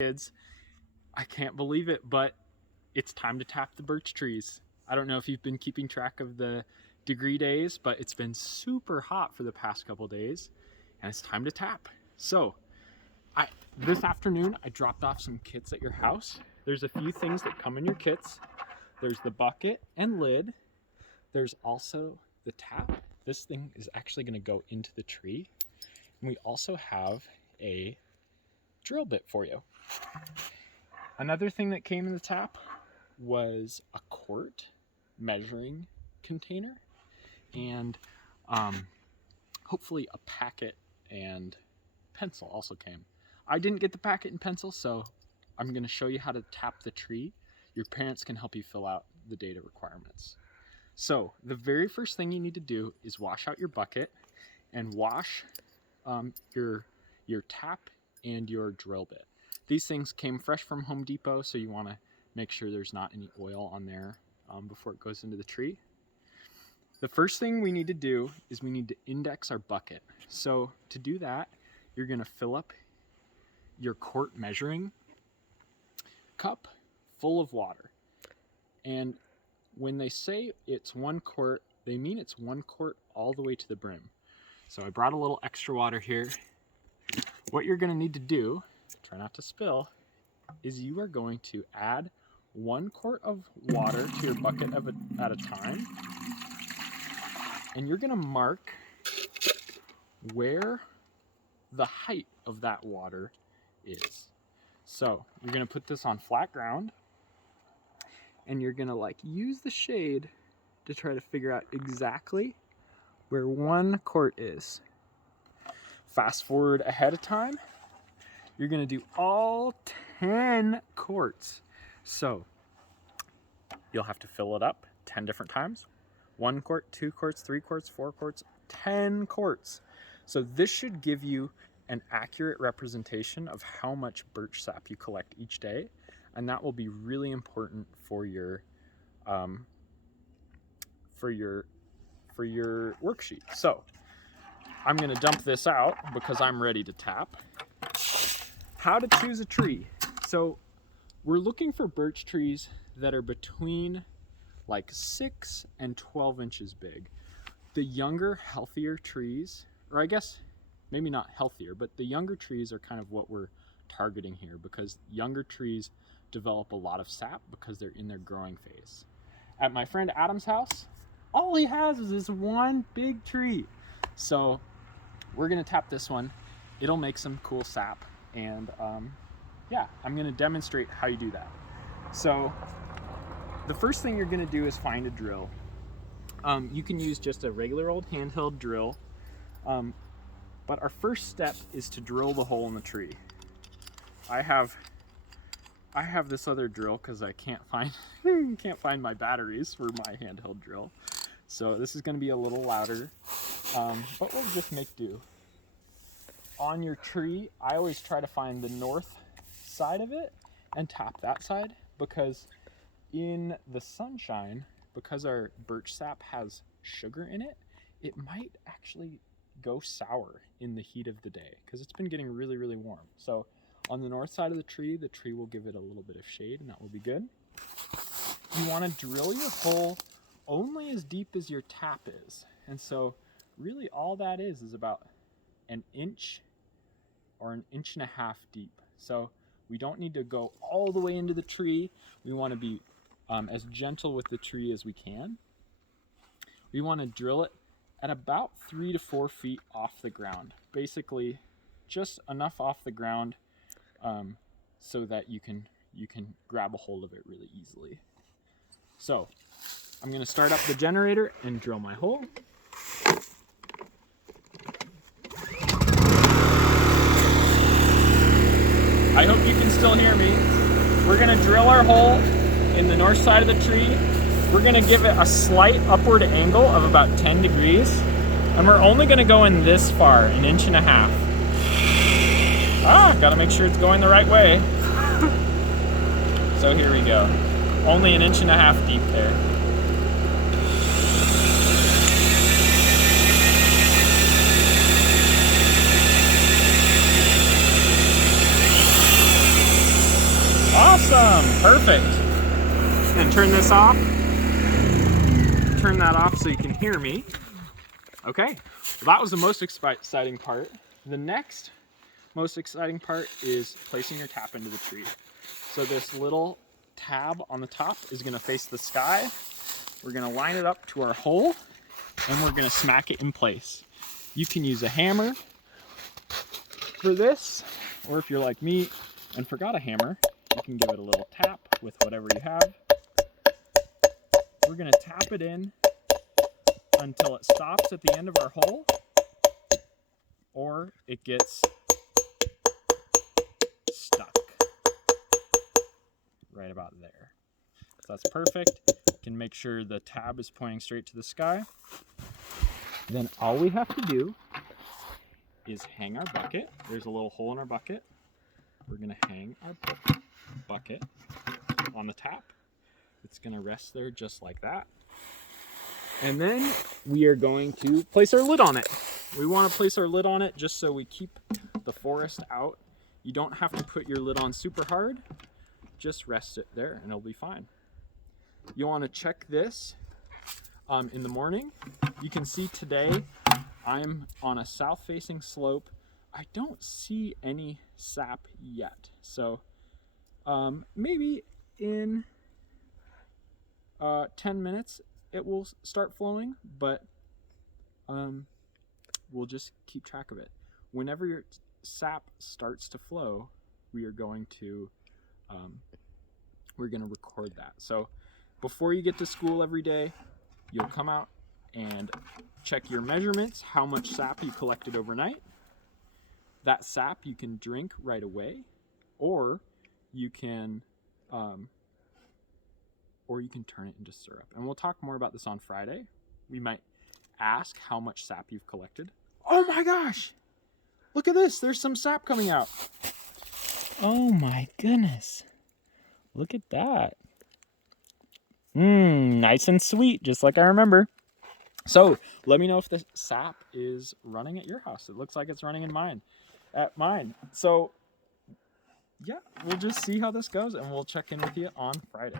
Kids, I can't believe it, but it's time to tap the birch trees. I don't know if you've been keeping track of the degree days, but it's been super hot for the past couple days and it's time to tap. So this afternoon I dropped off some kits at your house. There's a few things that come in your kits. There's the bucket and lid. There's also the tap. This thing is actually going to go into the tree. And we also have a drill bit for you. Another thing that came in the tap was a quart measuring container and hopefully a packet and pencil also came. I didn't get the packet and pencil, so I'm going to show you how to tap the tree. Your parents can help you fill out the data requirements. So the very first thing you need to do is wash out your bucket and wash your tap and your drill bit. These things came fresh from Home Depot, so you want to make sure there's not any oil on there before it goes into the tree. The first thing we need to do is we need to index our bucket. So to do that, you're going to fill up your quart measuring cup full of water. And when they say it's 1 quart, they mean it's 1 quart all the way to the brim. So I brought a little extra water here. What you're going to need to do, try not to spill, is you are going to add 1 quart of water to your bucket at a time. And you're going to mark where the height of that water is. So you're going to put this on flat ground and you're going to use the shade to try to figure out exactly where 1 quart is. Fast forward ahead of time, you're going to do all 10 quarts. So you'll have to fill it up 10 different times. 1 quart, 2 quarts, 3 quarts, 4 quarts, 10 quarts. So this should give you an accurate representation of how much birch sap you collect each day, and that will be really important for your worksheet. So I'm going to dump this out because I'm ready to tap. How to choose a tree. So we're looking for birch trees that are between 6 and 12 inches big. The younger, healthier trees, or I guess maybe not healthier, but the younger trees are kind of what we're targeting here, because younger trees develop a lot of sap because they're in their growing phase. At my friend Adam's house, all he has is this one big tree. So we're gonna tap this one. It'll make some cool sap, and yeah, I'm gonna demonstrate how you do that. So the first thing you're gonna do is find a drill. You can use just a regular old handheld drill, but our first step is to drill the hole in the tree. I have this other drill because I can't find my batteries for my handheld drill. So this is going to be a little louder, but we'll just make do. On your tree, I always try to find the north side of it and tap that side, because in the sunshine, because our birch sap has sugar in it, it might actually go sour in the heat of the day because it's been getting really, really warm. So on the north side of the tree will give it a little bit of shade, and that will be good. You want to drill your hole only as deep as your tap is. And so really all that is about 1 inch or 1.5 inches deep. So we don't need to go all the way into the tree. We want to be as gentle with the tree as we can. We want to drill it at about 3 to 4 feet off the ground. Basically just enough off the ground so that you can grab a hold of it really easily. So I'm going to start up the generator and drill my hole. I hope you can still hear me. We're going to drill our hole in the north side of the tree. We're going to give it a slight upward angle of about 10 degrees. And we're only going to go in this far, 1.5 inches. Got to make sure it's going the right way. So here we go. Only 1.5 inches deep there. Awesome, perfect. And turn this off. Turn that off so you can hear me. Okay, well, that was the most exciting part. The next most exciting part is placing your tap into the tree. So this little tab on the top is gonna face the sky. We're gonna line it up to our hole and we're gonna smack it in place. You can use a hammer for this, or if you're like me and forgot a hammer, you can give it a little tap with whatever you have. We're gonna tap it in until it stops at the end of our hole, or it gets stuck right about there. So that's perfect. You can make sure the tab is pointing straight to the sky. Then all we have to do is hang our bucket. There's a little hole in our bucket. We're gonna hang our bucket on the tap. It's gonna rest there just like that. And then we are going to place our lid on it. We wanna place our lid on it just so we keep the forest out. You don't have to put your lid on super hard. Just rest it there and it'll be fine. You wanna check this in the morning. You can see today I'm on a south-facing slope. I don't see any sap yet. So maybe in 10 minutes it will start flowing, but we'll just keep track of it. Whenever your sap starts to flow, we are going to we're going to record that. So before you get to school every day, you'll come out and check your measurements, how much sap you collected overnight. That sap you can drink right away, or you can turn it into syrup. And we'll talk more about this on Friday. We might ask how much sap you've collected. Oh my gosh! Look at this, there's some sap coming out. Oh my goodness. Look at that. Nice and sweet, just like I remember. So let me know if the sap is running at your house. It looks like it's running in mine. At mine. So yeah, we'll just see how this goes and we'll check in with you on Friday.